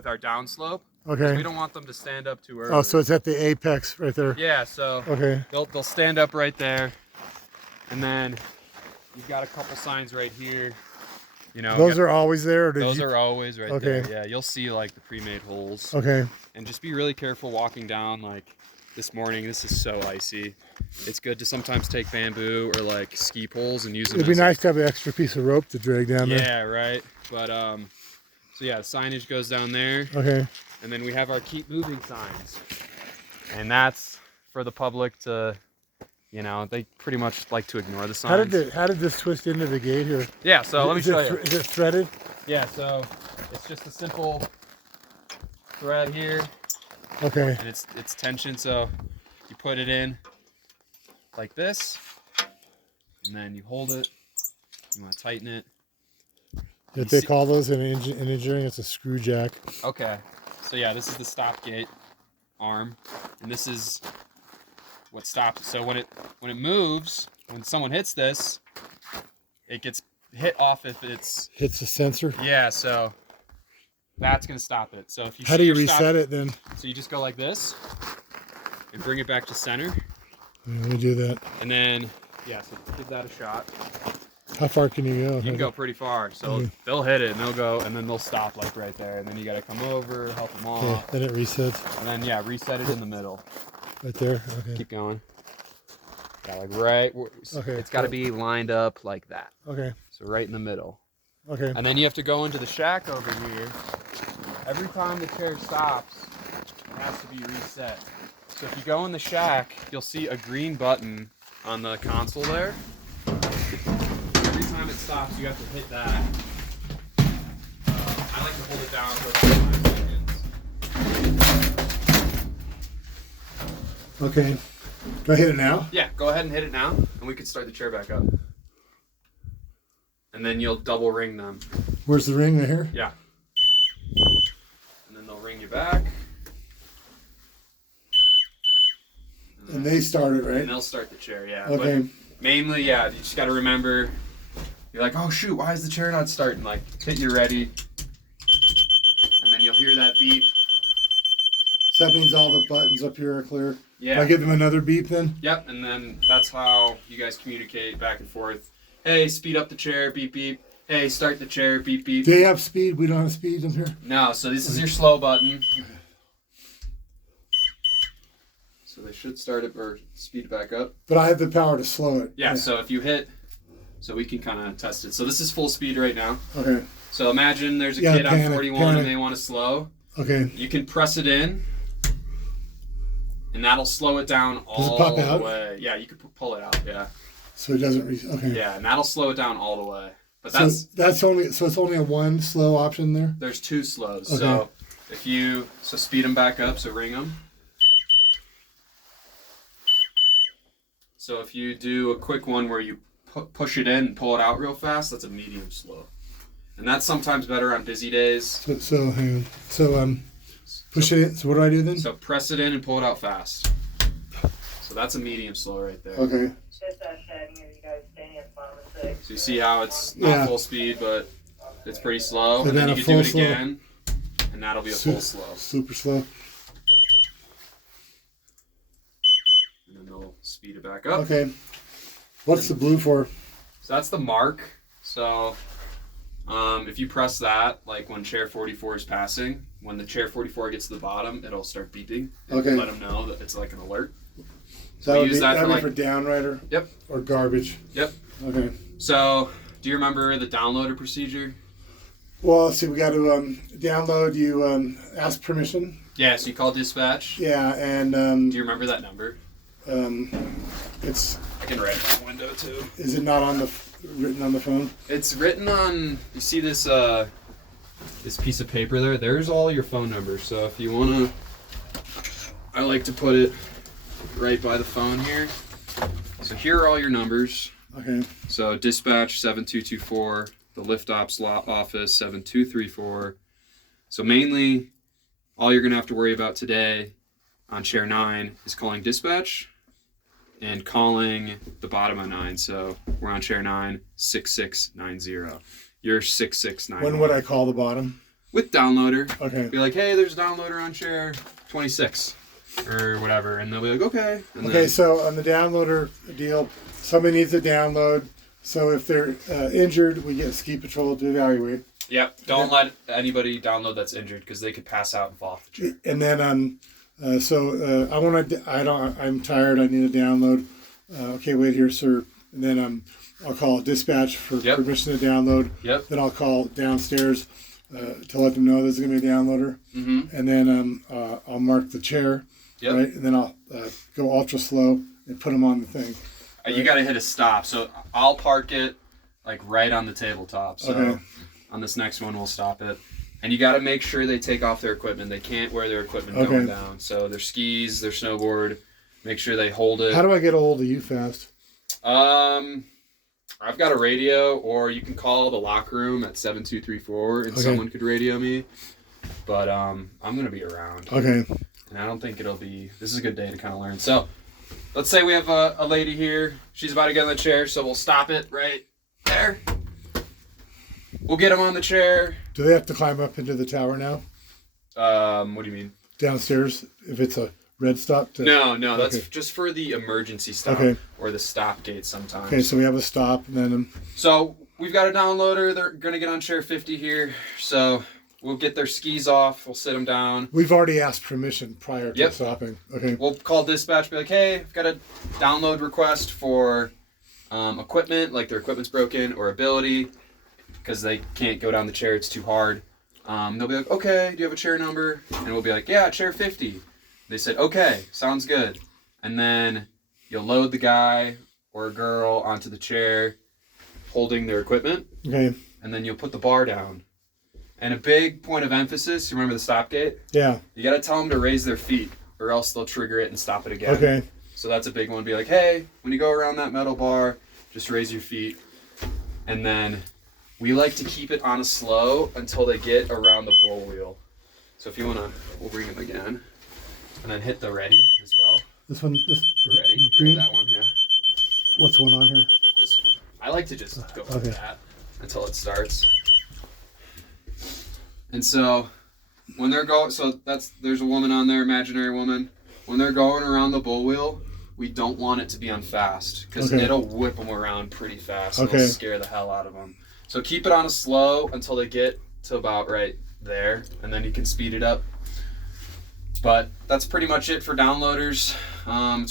with our downslope. Okay. We don't want them to stand up too early. Oh, so it's at the apex right there. Yeah, so Okay. they'll stand up right there. And then you've got a couple signs right here. You know, those are always there? Or those are always right Okay. there. Yeah, you'll see like the pre-made holes. Okay. And just be really careful walking down. Like this morning, this is so icy. It's good to sometimes take bamboo or like ski poles and use them. It'd be nice to have an extra piece of rope to drag down there. Yeah, right. But so yeah, signage goes down there. Okay. And then we have our keep moving signs. And that's for the public to, you know, they pretty much like to ignore the signs. How did this twist into the gate here? Yeah, so let me show you. Is it threaded? Yeah, so it's just a simple thread here. Okay. And it's tension, so you put it in like this, and then you hold it. You want to tighten it. What they call those in engineering, it's a screw jack. Okay, so yeah, this is the stop gate arm, and this is what stops it. So when it moves, when someone hits this, it gets hit off if it's hits the sensor. Yeah, so that's gonna stop it. So if you how do you reset it then? So you just go like this and bring it back to center. Let me do that. And then yeah, so give that a shot. How far can you go? You can go pretty far. So they'll hit it and they'll go and then they'll stop like right there. And then you gotta come over, help them off. Okay, then it resets. And then yeah, reset it in the middle. Right there. Okay. Keep going. Yeah, like right. Okay. It's got to be lined up like that. Okay. So right in the middle. Okay. And then you have to go into the shack over here. Every time the chair stops, it has to be reset. So if you go in the shack, you'll see a green button on the console there. Every time it stops, you have to hit that. I like to hold it down for 5 seconds. Okay. Do I hit it now? Yeah, go ahead and hit it now, and we can start the chair back up. And then you'll double ring them. Where's the ring right here? Yeah. And then they'll ring you back. And they start it, right? And they'll start the chair, yeah. Okay. But mainly, yeah, you just got to remember, you're like, oh shoot, why is the chair not starting? Like, hit you ready. And then you'll hear that beep. So that means all the buttons up here are clear? Yeah. Do I give them another beep then? Yep, and then that's how you guys communicate back and forth. Hey, speed up the chair, beep beep. Hey, start the chair, beep beep. Do they have speed? We don't have speed in here? No, so this is your slow button. So they should start it or speed it back up. But I have the power to slow it. Yeah, so if you hit, so we can kind of test it. So this is full speed right now. Okay. So imagine there's a kid on 41 and they want to slow. Okay. You can press it in, and that'll slow it down all the way. Yeah, you could pull it out. Yeah. So it doesn't. Okay. Yeah, and that'll slow it down all the way. But that's only so it's only a one slow option there. There's 2 slows. Okay. So if you speed them back up, so ring them. So if you do a quick one where you push it in and pull it out real fast, that's a medium slow. And that's sometimes better on busy days. So hang on. So push it in. So what do I do then? So press it in and pull it out fast. So that's a medium slow right there. Okay. So you see how it's not full speed, but it's pretty slow. So and then you can do it again, and that'll be a full slow. Super slow. And then they'll speed it back up. Okay. What's the blue for? So that's the mark. So if you press that, like when chair 44 is passing, when the chair 44 gets to the bottom, it'll start beeping. And let them know that it's like an alert. So that would be for downrider? Yep. Or garbage? Yep. Okay. So do you remember the downloader procedure? Well, let's see, we got to download, you ask permission. Yeah, so you call dispatch. Yeah, and... do you remember that number? It's... I can write it out the window too. Is it not written on the phone? It's written on, you see this this piece of paper there? There's all your phone numbers. So if you want to, I like to put it right by the phone here. So here are all your numbers. Okay. So dispatch 7224, the lift ops office 7234. So mainly all you're going to have to worry about today on chair 9 is calling dispatch and calling the bottom of 9. So we're on chair 9, 6690. You're 6690. When would I call the bottom? with downloader. Okay. Be like, hey, there's a downloader on chair 26 or whatever, and they'll be like, okay. And Okay, then, so on the downloader deal, somebody needs a download. So if they're injured, we get ski patrol to evaluate. yep. Don't let anybody download that's injured because they could pass out and fall off the chair. And then I want to. I'm tired. I need a download. Okay, wait here, sir. And then I'll call dispatch for Yep. permission to download. Yep. Then I'll call downstairs to let them know there's going to be a downloader. Mm-hmm. And then I'll mark the chair. Yep. Right. And then I'll go ultra slow and put them on the thing. You got to hit a stop. So I'll park it like right on the tabletop. So Okay. on this next one, we'll stop it. And you got to make sure they take off their equipment. They can't wear their equipment Okay. going down. So their skis, their snowboard, make sure they hold it. How do I get a hold of you fast? I've got a radio, or you can call the locker room at 7234 and Okay. someone could radio me. But I'm going to be around. Okay. And I don't think this is a good day to kind of learn. So let's say we have a lady here. She's about to get on the chair, so we'll stop it right there. We'll get them on the chair. Do they have to climb up into the tower now? What do you mean? Downstairs, if it's a red stop? No, that's Okay. just for the emergency stop Okay. or the stop gate sometimes. Okay, so we have a stop, and then So we've got a downloader. They're going to get on chair 50 here. So we'll get their skis off. We'll sit them down. we've already asked permission prior to Yep. stopping. Okay. We'll call dispatch, be like, hey, I've got a download request for equipment, like their equipment's broken or ability, because they can't go down the chair, it's too hard. They'll be like, okay, do you have a chair number? And we'll be like, yeah, chair 50. They said, okay, sounds good. And then you'll load the guy or girl onto the chair holding their equipment, Okay. and then you'll put the bar down. And a big point of emphasis, you remember the stop gate? Yeah. You got to tell them to raise their feet, or else they'll trigger it and stop it again. Okay. So that's a big one. Be like, hey, when you go around that metal bar, just raise your feet. And then we like to keep it on a slow until they get around the bull wheel. So if you want to, we'll bring them again. And then hit the ready as well. This one. This The ready. green. Yeah, that one, yeah. What's going on here? This one. I like to just go like Okay. that until it starts. And so when they're going, there's a woman on there, imaginary woman. When they're going around the bull wheel, we don't want it to be on fast because Okay. it'll whip them around pretty fast. Okay. It'll scare the hell out of them. So keep it on a slow until they get to about right there, and then you can speed it up. But that's pretty much it for downloaders. It's